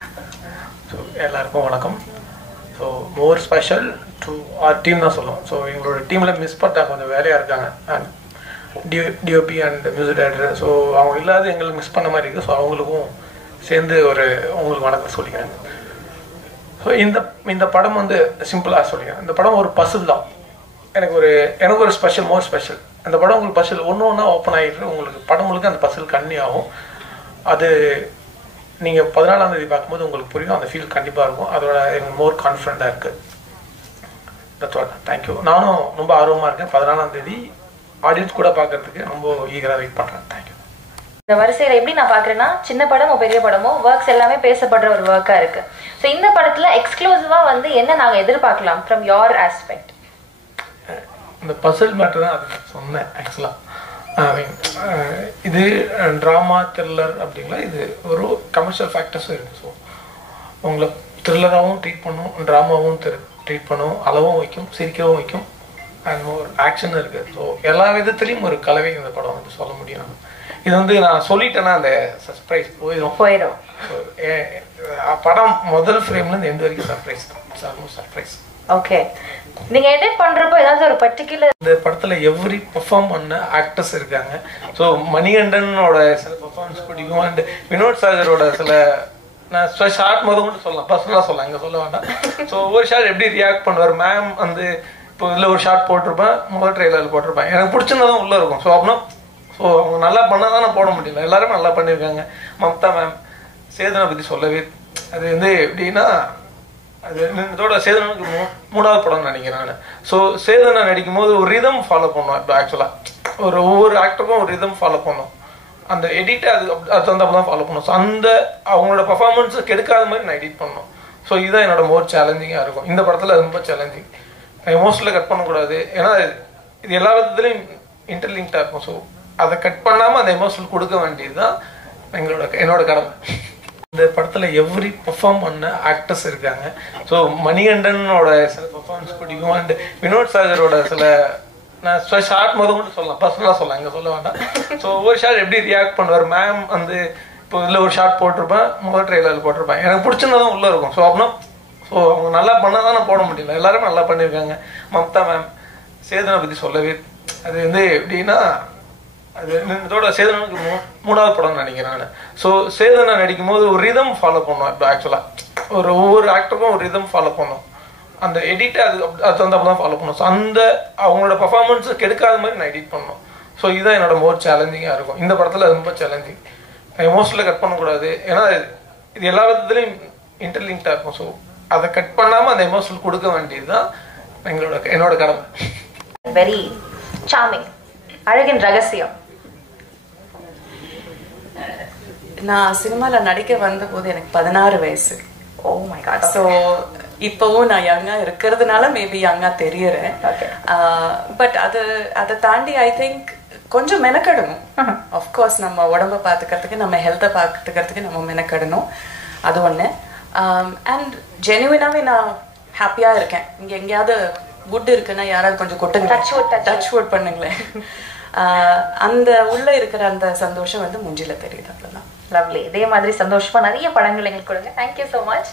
So எல்லாருக்கும் வணக்கம். So more special to our team தான் சொல்லுவோம். ஸோ எங்களோட டீமில் மிஸ் பண்ண கொஞ்சம் வேலையாக இருக்காங்க and DOP and music director. So அவங்க இல்லாத எங்களுக்கு மிஸ் பண்ண மாதிரி இருக்குது. ஸோ அவங்களுக்கும் சேர்ந்து உங்களுக்கு வணக்கம் சொல்லிக்கிறேன். ஸோ இந்த படம் வந்து சிம்பிளாக சொல்லிக்கிறேன். இந்த படம் ஒரு பசில் தான். எனக்கு ஒரு ஸ்பெஷல், மோர் ஸ்பெஷல். அந்த படம் உங்களுக்கு பசில் ஒன்று ஒன்றா ஓப்பன் ஆகிட்டு உங்களுக்கு படம் முழுக்க அந்த பசில் கண்ணி ஆகும். அது நீங்கள் 14ஆம் தேதி பார்க்கும்போது உங்களுக்கு புரியும். அந்த ஃபீல் கண்டிப்பாக இருக்கும். அதோட எனக்கு மோர் கான்ஃபிடண்ட்டாக இருக்குது. That's all. தேங்க்யூ. நானும் ரொம்ப ஆர்வமாக இருக்கேன். 14ஆம் தேதி ஆடியன்ஸ் கூட பார்க்கறதுக்கு ரொம்ப ஈகராக வெயிட் பண்ணுறேன். தேங்க்யூ. இந்த வரிசையில் எப்படி நான் பார்க்குறேன்னா, சின்ன படமோ பெரிய படமோ ஒர்க்ஸ் எல்லாமே பேசப்படுற ஒரு ஒர்க்காக இருக்குது. ஸோ இந்த படத்தில் எக்ஸ்க்ளூசிவாக வந்து என்ன நாங்கள் எதிர்பார்க்கலாம் ஃப்ரம் யோர் ஆஸ்பெக்ட்? இந்த பசில் மேட்டர் தான் அது சொன்னேன். ஆக்சுவலாக இது ட்ராமா த்ரில்லர் அப்படிங்களா, இது ஒரு கமர்ஷியல் ஃபேக்டர்ஸும் இருக்குது. ஸோ உங்களை த்ரில்லராகவும் ட்ரீட் பண்ணும், ட்ராமாவும் ட்ரீட் பண்ணும், அளவும் வைக்கும், சிரிக்கவும் வைக்கும், அண்ட் ஒரு ஆக்ஷன் இருக்குது. ஸோ எல்லா விதத்துலேயும் ஒரு கலவை இந்த படம் வந்து சொல்ல முடியும். இது வந்து நான் சொல்லிட்டேன்னா அந்த சர்ப்ரைஸ் போயிடும். படம் முதல் ஃப்ரேம்லேருந்து எந்த வரைக்கும் சர்ப்ரைஸ் தான். சர்ப்ரைஸ். ஓகே, நீங்கள் எடிட் பண்ணுறப்போ ஏதாவது ஒரு பர்டிகுலர் இந்த படத்தில் எவ்ரி பெர்ஃபார்ம் பண்ண ஆக்டர்ஸ் இருக்காங்க. ஸோ மணிகண்டனோட சில பெர்ஃபார்மன்ஸ் பிடிக்கும். அண்ட் வினோத் சாகரோட சில நான் ஷார்ட் முதல் மட்டும் சொல்லலாம், பர்சனலாக சொல்லலாம், இங்கே சொல்ல வேண்டாம். ஸோ ஒவ்வொரு ஷார்ட் எப்படி ரியாக்ட் பண்ணுவார் மேம் வந்து இப்போ இதில் ஒரு ஷார்ட் போட்டிருப்பேன், முதல் ட்ரெயிலரில் போட்டிருப்பேன், எனக்கு பிடிச்சிருந்ததும் உள்ளே இருக்கும். ஸோ அப்படின்னா அவங்க நல்லா பண்ணால் தான் நான் போட முடியல. எல்லாருமே நல்லா பண்ணியிருக்காங்க. மம்தா மேம் சேதனை பற்றி சொல்லவே, அது வந்து எப்படின்னா அது இதோட சேதனுக்கு 3வது படம்னு நினைக்கிறேன் நான். ஸோ சேதனை நடிக்கும் போது ஒரு ரிதம் ஃபாலோ பண்ணுவோம். இப்போ ஆக்சுவலாக ஒவ்வொரு ஆக்டருக்கும் ஒரு ரிதம் ஃபாலோ பண்ணும். அந்த எடிட்டை அது வந்து அப்போ தான் ஃபாலோ பண்ணும். ஸோ அந்த அவங்களோட பர்ஃபார்மன்ஸை கெடுக்காத மாதிரி நான் எடிட் பண்ணணும். ஸோ இதுதான் என்னோட மோர் சேலஞ்சிங்காக இருக்கும். இந்த படத்தில் ரொம்ப சேலஞ்சிங். எமோஷனலாக கட் பண்ணக்கூடாது. ஏன்னா இது எல்லா விதத்துலையும் இன்டர்லிங்க்டாக இருக்கும். ஸோ அதை கட் பண்ணாமல் அந்த எமோஷனல் கொடுக்க வேண்டியது தான் என்னோட கடமை. இந்த படத்தில் எவ்ரி பெர்ஃபார்ம் பண்ண ஆக்டர்ஸ் இருக்காங்க. ஸோ மணிகண்டனோட சில பெர்ஃபார்மன்ஸ் பிடிக்கும். அண்ட் வினோத் சாகரோட சில நான் ஷார்ட் முதல் மட்டும் சொல்லலாம், பர்சனலாக சொல்லலாம், இங்கே சொல்ல வேண்டாம். ஸோ ஒவ்வொரு ஷார்ட் எப்படி ரியாக்ட் பண்ணுவார் மேம் வந்து இப்போ இதில் ஒரு ஷார்ட் போட்டிருப்பேன், முதல் ட்ரெயிலரில் போட்டிருப்பேன், எனக்கு பிடிச்சிருந்ததும் உள்ளே இருக்கும். ஸோ அப்படின்னா அவங்க நல்லா பண்ணால் தான் நான் போட முடியல. எல்லாருமே நல்லா பண்ணியிருக்காங்க. மம்தா மேம் சேதனை பற்றி சொல்லவே, அது வந்து எப்படின்னா அது இதோட சேதனுக்கு 3வது படம்னு நினைக்கிறேன் நான். ஸோ சேதனை நடிக்கும் போது ஒரு ரிதம் ஃபாலோ பண்ணுவோம். இப்போ ஆக்சுவலாக ஒவ்வொரு ஆக்டருக்கும் ஒரு ரிதம் ஃபாலோ பண்ணும். அந்த எடிட்டை அது வந்து அப்போ தான் ஃபாலோ பண்ணும். ஸோ அந்த அவங்களோட பர்ஃபார்மன்ஸை கெடுக்காத மாதிரி நான் எடிட் பண்ணணும். ஸோ இதுதான் என்னோட மோர் சேலஞ்சிங்காக இருக்கும். இந்த படத்தில் ரொம்ப சேலஞ்சிங். எமோஷனலாக கட் பண்ணக்கூடாது. ஏன்னா இது எல்லா விதத்துலையும் இன்டர்லிங்க்டாக இருக்கும். ஸோ அதை கட் பண்ணாமல் அந்த எமோஷனல் கொடுக்க வேண்டியது தான் என்னோட கடமை. Very charming. அழகின் ரகசியம். நான் சினிமாவில் நடிக்க வந்தபோது எனக்கு 16 வயசு. Oh my God. ஸோ இப்போவும் நான் யங்காக இருக்கிறதுனால மேபி யங்காக தெரியறேன். பட் அதை தாண்டி ஐ திங்க் கொஞ்சம் மெனக்கடணும். ஆஃப்கோர்ஸ் நம்ம உடம்பை பார்த்துக்கிறதுக்கு, நம்ம ஹெல்த்தை பார்த்துக்கிறதுக்கு நம்ம மெனக்கடணும். அது ஒன்று. அண்ட் ஜெனுவினாவே நான் ஹாப்பியாக இருக்கேன். இங்கே எங்கேயாவது வுட் இருக்குன்னா யாராவது கொஞ்சம் கொட்டுங்க, டச் வுட் பண்ணுங்களேன். அந்த உள்ள இருக்கிற அந்த சந்தோஷம் வந்து மூஞ்சில தெரியுது. அவ்வளோதான். லவ்லி. இதே மாதிரி சந்தோஷமா நிறைய படங்கள் எங்களுக்கு கொடுங்க. Thank you so much.